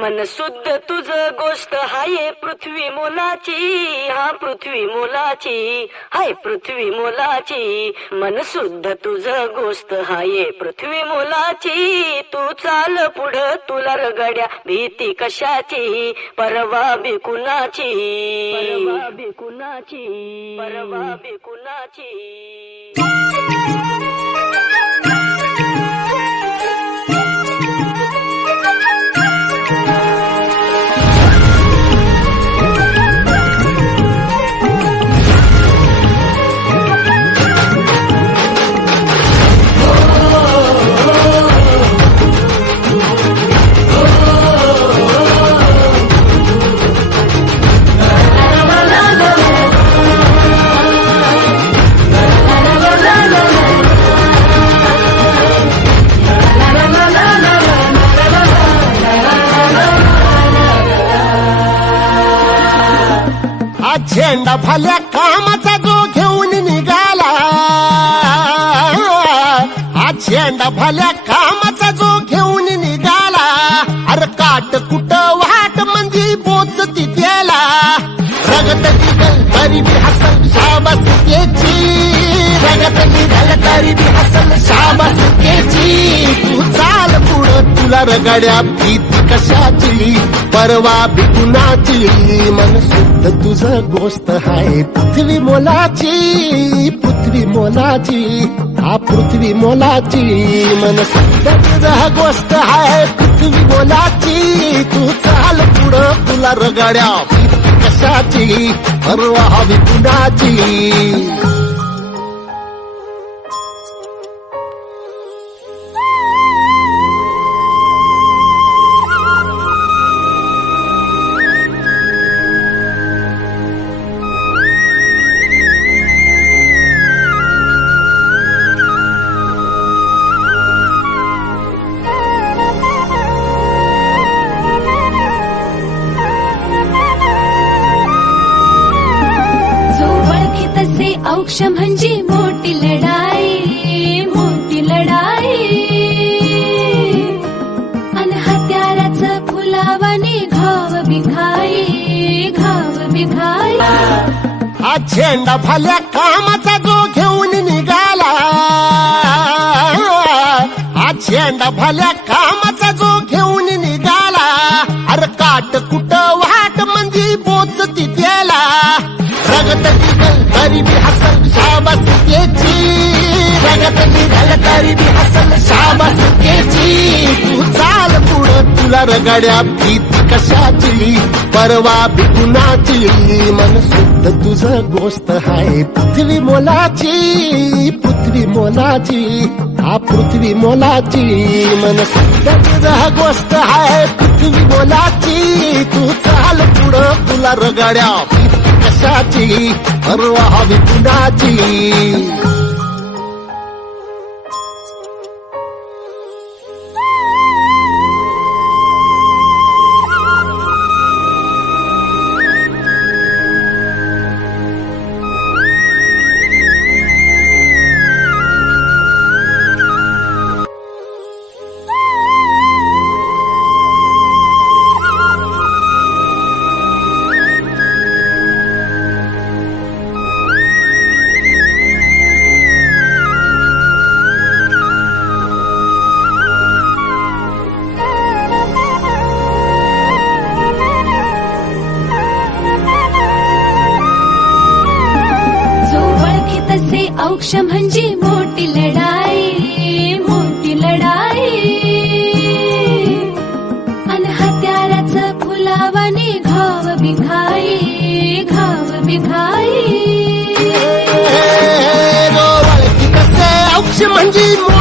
मन शुद्ध तुझ गोष्ट हाय पृथ्वी मोलाची, हा पृथ्वी मोलाची, हाय पृथ्वी मोलाची. मन शुद्ध तुझ गोष्ट हाय पृथ्वी मोलाची. तू चाल पुढं तुला रगड्या भीती कशाची, परवा बिकुनाची, परवा बिकुनाची, परवा बिकुनाची. झेंडा भल्या कामाचा जो घेऊन निघाला, हा झेंडा भल्या कामाचा जो घेऊन निघाला. अरे काट कुट वाट म्हणजे पोचती त्याला, रगत निघल तरी बी हसल शाबास त्याची, रगत निघल तरी बी हसल शाबास त्याची. तू चाल पुढं तुला रगड्या भीती कशाची, परवा बिकुनाची. मन शुद्ध तुझ गोष्ट हाय पृथ्वी मोलाची, पृथ्वी मोलाची, हा पृथ्वी मोलाची. मन शुद्ध तुझ गोष्ट हाय पृथ्वी मोलाची. तू चाल पुढं तुला रगड्या भीती कशाची, परवा बिकुनाची. औक्ष म्हणजे मोठी लढाई, मोठी लढाई. अन हत्याराचं फुलावाने घाव बिघाई, घाव बिघाई. हा झेंडा भल्या कामाचा जो घेऊन निघाला, हा झेंडा भल्या कामाचा जो घेऊन निघाला. अरे काट कुट वाट म्हणजे पोचती त्याला, रगत निघल तरी बी हसल शाबास त्याची, रगत निघल तरी बी हसल शाबास त्याची. तू चाल पुढं तुला रगड्या भीती कशाची, परवा बिकुनाची. मन शुद्ध तुझ गोष्ट हाय पृथ्वी मोलाची, पृथ्वी मोलाची, हा पृथ्वी मोलाची. मन शुद्ध तुझ गोष्ट हाय पृथ्वी मोलाची. तू चाल पुढं तुला रगड्या भीती कशाची, परवा बिकुनाची. औक्ष म्हणजे मोठी लढाई, मोठी लढाई. अन हत्याराचं फुलावाने घाव बिघाई, घाव बिघाई.